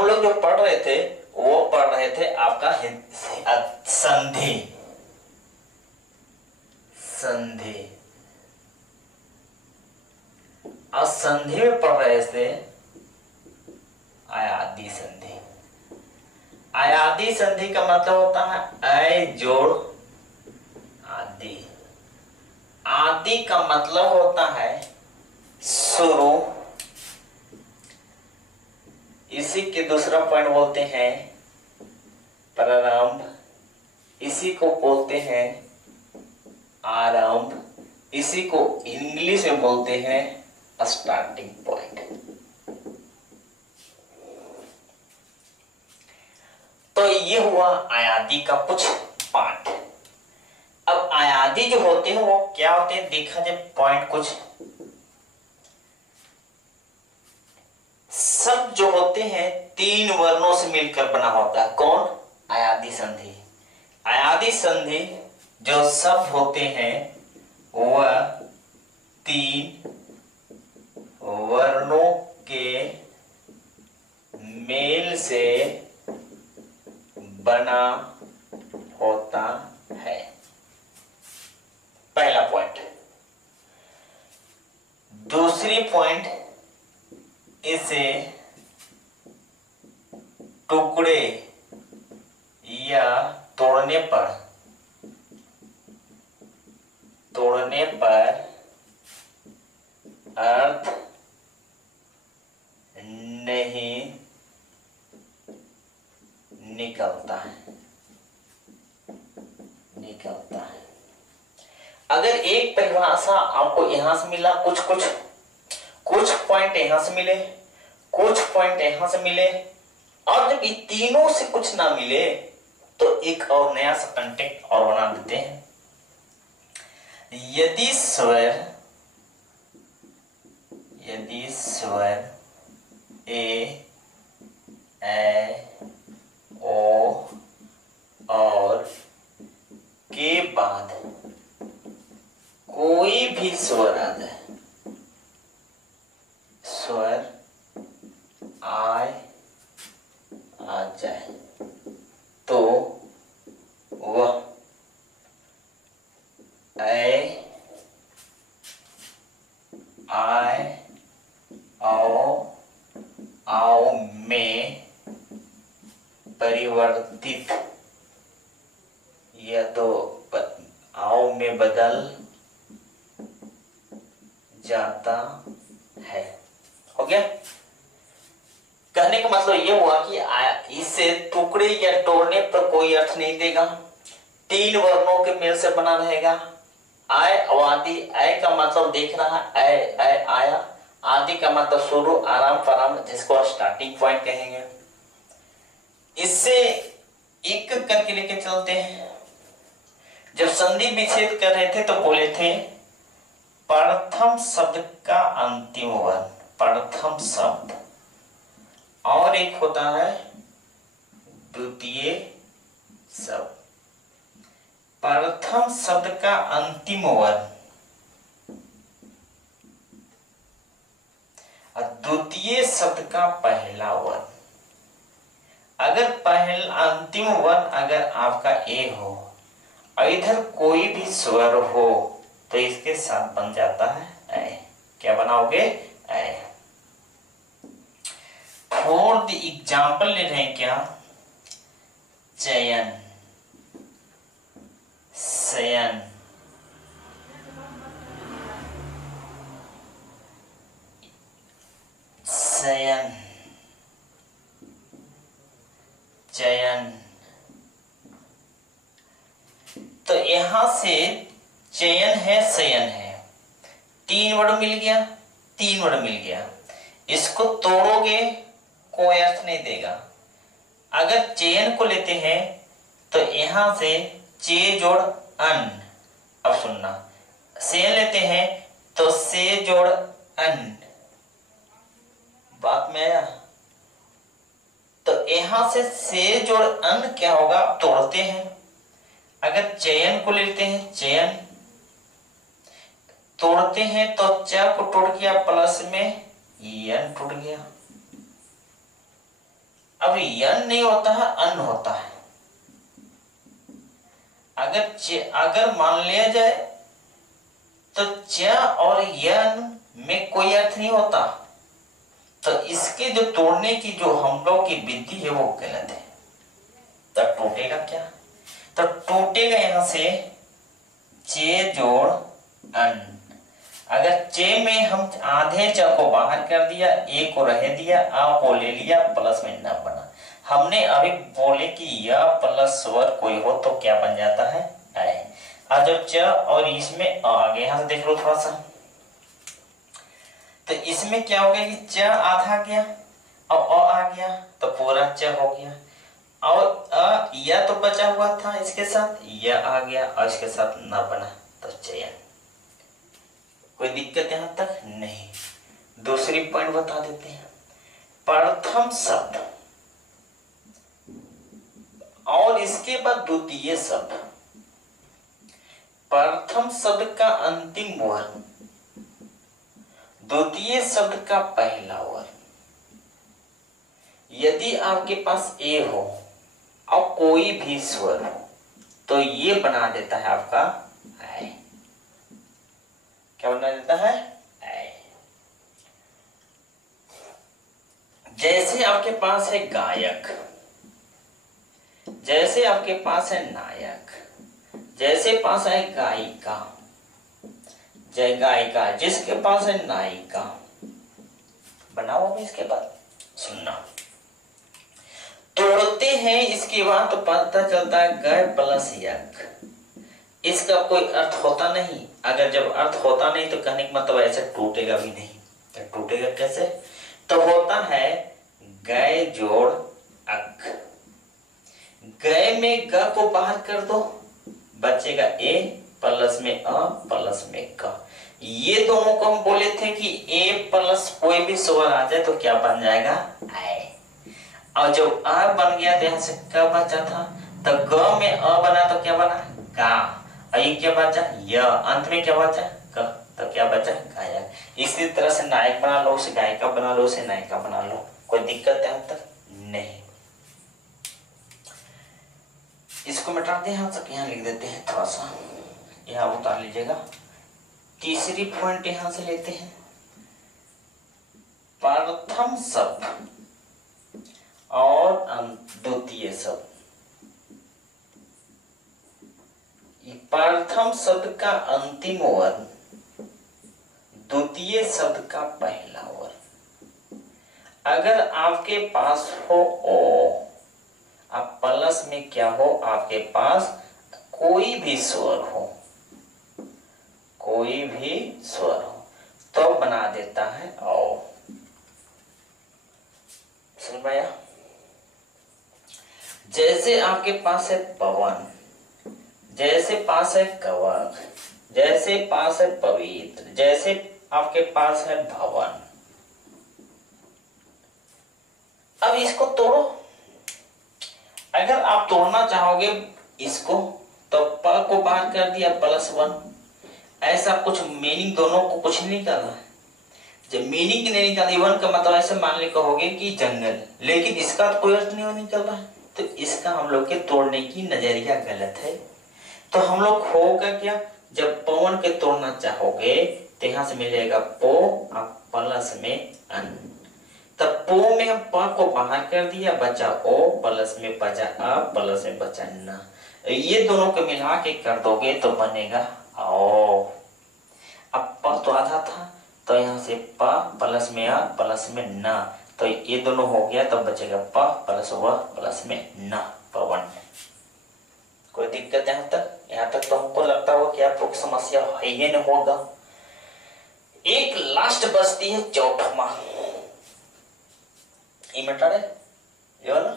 हम लोग जो पढ़ रहे थे वो पढ़ रहे थे आपका संधि। संधि और संधि में पढ़ रहे थे आयादी संधि। आयादी संधि का मतलब होता है अय जोड़ आदि। आदि का मतलब होता है शुरू। इसी के दूसरा पॉइंट बोलते हैं प्रारंभ। इसी को बोलते हैं आरंभ। इसी को इंग्लिश में बोलते हैं स्टार्टिंग पॉइंट। तो ये हुआ आयादी का कुछ पार्ट। अब आयादी जो होते हैं वो क्या होते हैं देखा जाए पॉइंट कुछ। शब्द जो होते हैं 3 वर्णों से मिलकर बना होता है। कौन? आयादी संधि। आयादी संधि जो शब्द होते हैं वह 3 वर्णों के मेल से बना होता है। पहला पॉइंट। दूसरी पॉइंट, इसे टुकड़े या तोड़ने पर अर्थ नहीं निकलता है। अगर एक परिभाषा आपको यहां से मिला, कुछ पॉइंट यहां से मिले, कुछ पॉइंट यहां से मिले, और जब ये तीनों से कुछ ना मिले तो एक और नया सा कंटेंट और बना देते हैं। यदि स्वर ए, ऐ, ओ और के बाद कोई भी स्वर आ जाए, आ जाए तो वह ऐ, आय, आओ में परिवर्तित या तो आओ में बदल जाता है। हो गया? कहने का मतलब यह हुआ कि इससे टुकड़े या तोड़ने पर कोई अर्थ नहीं देगा। 3 वर्णों के मेल से बना रहेगा। आय आदि। आय का मतलब देख रहा है आय आया। आदि का मतलब शुरू, आराम, प्रारंभ, जिसको स्टार्टिंग पॉइंट कहेंगे। इससे एक करके लेके चलते हैं। जब संधि विच्छेद कर रहे थे तो बोले थे प्रथम शब्द का अंतिम वर्ण, प्रथम शब्द, और एक होता है द्वितीय शब्द। प्रथम शब्द का अंतिम वर्ण और द्वितीय शब्द का पहला वर्ण। अगर पहला अंतिम वर्ण अगर आपका ए हो और इधर कोई भी स्वर हो तो इसके साथ बन जाता है ऐ। क्या बनाओगे? ऐ। फॉर द एग्जाम्पल ले रहे हैं क्या? चयन, शयन, शयन, चयन। तो यहां से चयन है, शयन है, 3 वर्ड मिल गया, 3 वर्ड मिल गया। इसको तोड़ोगे कोई अर्थ नहीं देगा। अगर चयन को लेते हैं तो यहां से चे जोड़ अन। अब सुनना, शयन लेते हैं तो से जोड़ अन। बात में आया? तो यहां से जोड़ अन क्या होगा? तोड़ते हैं। अगर चयन को लेते हैं, चयन तोड़ते हैं तो च को टूट गया, प्लस में यन टूट गया। अब यन नहीं होता है, अन होता है। अगर मान लिया जाए तो च और यन में कोई अर्थ नहीं होता, तो इसके जो तोड़ने की जो हम लोग की विधि है वो गलत है। तो टूटेगा क्या? तो टूटेगा यहां से चे जोड़ अन। अगर चे में हम आधे च को बाहर कर दिया, ए को रह दिया, आ को ले लिया, प्लस में न बना। हमने अभी बोले कि य प्लस स्वर कोई हो तो क्या बन जाता है? ऐ। आज जब च और इसमें आ गया, यहां से देख लो थोड़ा सा, तो इसमें क्या हो गया कि च आधा गया और अ आ गया तो पूरा च हो गया, और अ या तो बचा हुआ था, इसके साथ या आ गया और इसके साथ ना बना तो चयन। कोई दिक्कत यहां तक नहीं। दूसरी पॉइंट बता देते हैं। प्रथम शब्द और इसके बाद द्वितीय शब्द। प्रथम शब्द का अंतिम वर्ण, द्वितीय शब्द का पहला वर्ण। यदि आपके पास ए हो और कोई भी स्वर हो तो ये बना देता है आपका ऐ। क्या बना देता है? ऐ। जैसे आपके पास है गायक, जैसे आपके पास है नायक, जैसे पास है गायिका, जय गायिका, जिसके पास है नायिका। बनाओ अभी इसके बाद सुनना। तोड़ते हैं इसके बाद तो पता चलता है ग प्लस यक। इसका कोई अर्थ होता नहीं। अगर जब अर्थ होता नहीं तो कहने का मतलब ऐसे टूटेगा भी नहीं। तो टूटेगा कैसे? तो होता है गय जोड़ अक। गय में ग को बाहर कर दो, बचेगा ए, प्लस में अ, प्लस में क। ये दोनों को हम बोले थे कि ए प्लस कोई भी स्वर आ जाए तो क्या बन जाएगा? ऐ। और जब अ बन गया तो यहां से क बचा था, तो ग में अ बना तो क्या बना? का। और ये क्या बचा? य। अंत में क्या बचा? क। तो क्या बचा? गायक। इसी तरह से नायक बना लो, उसे गायिका बना लो, उसे नायिका बना लो। कोई दिक्कत है तक नहीं। इसको मिटा दे, यहां तक यहाँ लिख देते हैं, थोड़ा सा यहाँ उतार लीजिएगा। तीसरी पॉइंट यहां से लेते हैं। प्रथम शब्द और द्वितीय शब्द। प्रथम शब्द का अंतिम वर्ण, द्वितीय शब्द का पहला वर्ण। अगर आपके पास हो ओ, अब प्लस में क्या हो, आपके पास कोई भी स्वर हो, कोई भी स्वर हो तो बना देता है ओ। समझ में आया? जैसे आपके पास है पवन, जैसे पास है कवक, जैसे पास है पवित्र, जैसे आपके पास है भवन। अब इसको तोड़ो। अगर आप तोड़ना चाहोगे इसको तो प को बाहर कर दिया, प्लस वन। ऐसा कुछ मीनिंग दोनों को कुछ नहीं कर रहा है। जब मीनिंग नहीं निकाली, वन का मतलब ऐसे मान ले कहोगे कि जंगल, लेकिन इसका तो कोई अर्थ नहीं निकल रहा है, तो इसका हम लोग के तोड़ने की नजरिया गलत है। तो हम लोग होगा क्या, जब पवन के तोड़ना चाहोगे तो यहां से मिलेगा पो और प्लस में अन। तब पो में हम प को बाहर कर दिया, बचा ओ, प्लस में बचा अ, प्लस में बचा न। ये दोनों को मिला के कर दोगे तो बनेगा ओ। अब प तो आधा था तो यहाँ से प प्लस में अ, प्लस में न, तो ये दोनों हो गया, तब बचेगा प प्लस व प्लस में न, पवन। कोई दिक्कत यहाँ तक? यहाँ तक तो हमको लगता होगा कि आपको समस्या है ही नहीं होगा। एक लास्ट बचती है चौथमा। ये मिटा रहे, ये वाला,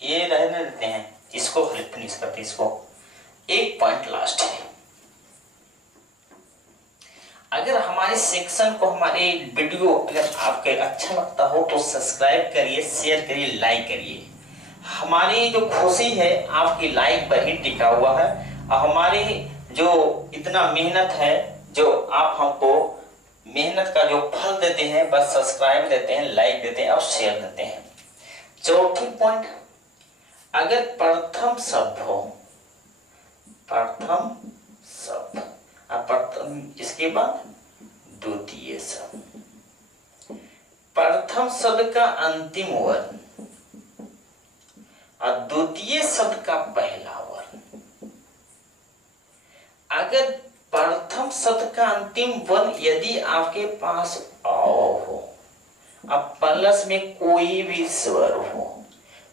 ये रहने देते हैं, इसको फिनिश करते हैं। इसको एक पॉइंट लास्ट है। अगर हमारे सेक्शन को, हमारे वीडियो अगर आपके अच्छा लगता हो तो सब्सक्राइब करिए, शेयर करिए, लाइक करिए। हमारी जो खुशी है आपकी लाइक पर ही टिका हुआ है, और हमारी जो इतना मेहनत है, जो आप हमको मेहनत का जो फल देते हैं, बस सब्सक्राइब देते हैं, लाइक देते हैं और शेयर देते हैं। चौथी पॉइंट, अगर प्रथम शब्द हो, प्रथम शब्द और प्रथम इसके बाद द्वितीय शब्द, प्रथम शब्द का अंतिम वर्ण और द्वितीय शब्द का पहला वर्ण। अगर प्रथम शब्द का अंतिम वर्ण यदि आपके पास अ हो, अब प्लस में कोई भी स्वर हो,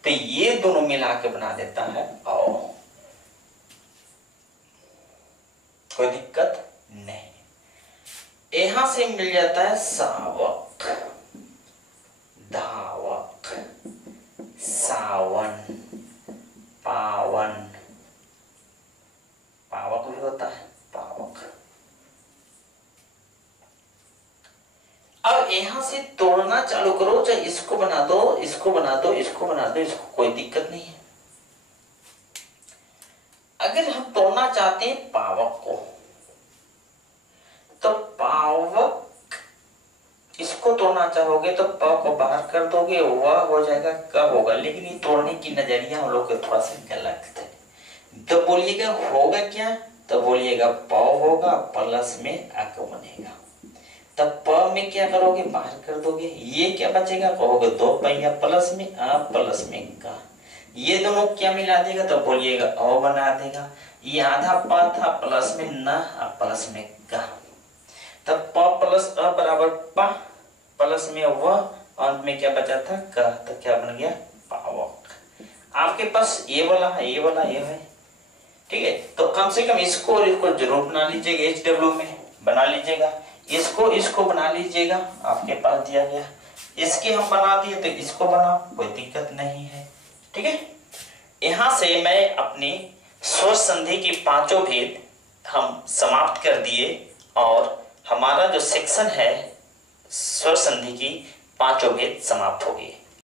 तो ये दोनों मिला के बना देता है अ। कोई दिक्कत नहीं। यहां से मिल जाता है सावक, धावक, सावन, पावन, पावक भी होता है, पावक। अब यहां से तोड़ना चालू करो, चाहे इसको बना दो, इसको बना दो, इसको बना दो, इसको कोई दिक्कत नहीं है। अगर हम तोड़ना चाहते हैं पावक को, तो पावक इसको तोड़ना चाहोगे तो प को बाहर कर दोगे, वह हो जाएगा क होगा। लेकिन ये तोड़ने की नजरिया हम लोग के थोड़ा सा गलत है। तो बोलिएगा होगा क्या, तो बोलिएगा प होगा प्लस में अक बनेगा। तब प में क्या करोगे, बाहर कर दोगे, ये क्या बचेगा, कहोगे दो पहिया प्लस में अ प्लस में का, ये दोनों क्या मिला देगा, तो बोलिएगा अ बना देगा। ये आधा प था प्लस में न प्लस में का, तब प प्लस अ बराबर प, प्लस में वह, अंत में क्या बचा था का, तो क्या बन गया पावक। आपके पास ये वाला है, ये वाला ये है, ठीक है। तो कम से कम इसको और इसको जरूर बना लीजिएगा, HW में बना लीजिएगा, इसको बना लीजिएगा, आपके पास दिया गया। इसके हम बना दिए तो इसको बनाओ, कोई दिक्कत नहीं है, ठीक है। यहां से मैं अपनी स्वर संधि की पांचों भेद हम समाप्त कर दिए और हमारा जो सेक्शन है स्वर संधि की पांचों भेद समाप्त हो गए।